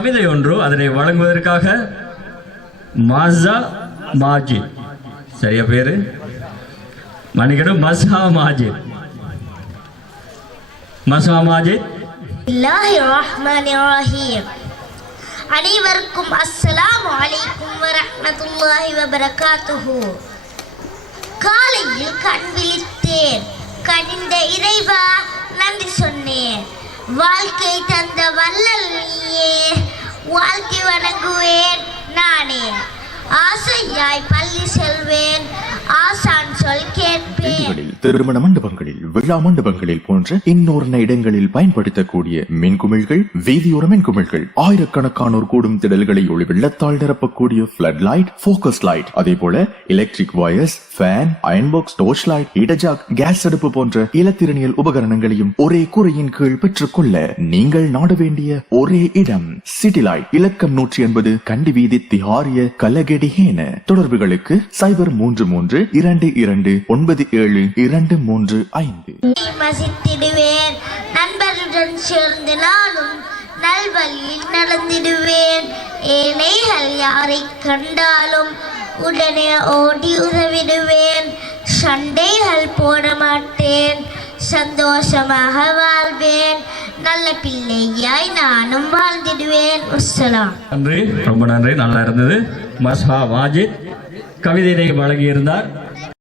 கவிதை ஒன்று, அதனை வழங்குவதற்காக மஸா மாஜித், சரியா பேரு மணிக்கணும், மஸா மாஜித். மஸா மாஜித். பிஸ்மில்லாஹிர்ரஹ்மானிர்ரஹீம். அனைவருக்கும் அஸ்ஸலாமு அலைக்கும் வரஹ்மத்துல்லாஹி வபரகாத்துஹு. காலையில் கண் விழித்தேன், கனிந்த இறைவா நன்றி சொன்னேன். வாழ்க்கை தந்த வள்ளல் நீயே, வாழ்க்கை வணங்குவேன் நானே. ஆசையாய் பள்ளி செல்வேன், ஆசான் சொல் கேட்பேன். திருமண மண்டபங்களில், விழா மண்டபங்களில் போன்ற இன்னொரு இடங்களில் பயன்படுத்தக்கூடிய மின்குமிழ்கள், வீதியோர மின்குமிழ்கள், ஆயிரக்கணக்கானோர் கூடும் திடல்களை ஒளி வெள்ளத்தால் நிரப்பக்கூடிய பிளட் லைட், போக்கஸ் லைட், அதே போல electric wires, fan, iron box, torch light, இடஜாக், கேஸ் அடுப்பு போன்ற இலத்திரனியல் உபகரணங்களையும் ஒரே கூரையின் கீழ் பெற்றுக்கொள்ள நீங்கள் நாட வேண்டிய ஒரே இடம் சிட்டி லைட். இலக்கம் 180 கண்டி வீதி, திஹாரிய, கலகெடிஹேன. தொடர்புகளுக்கு 0332297235. மசித்திடுவேன், நண்பருடன் சேர்ந்து நானும் நல்வழியில் நடந்திடுவேன். ஏழைகள் யாரை கண்டாலும் உடனே ஓடி உதவிடுவேன். சண்டைகள் போட மாட்டேன், சந்தோஷமாக வாழ்வேன். நல்ல பிள்ளையாய் நானும் வாழ்ந்திடுவேன். அஸ்ஸலாம். நன்றி, ரொம்ப நன்றி, நல்லா இருந்தது. மஸா மாஜித் கவிதையை வழங்கியிருந்தார்.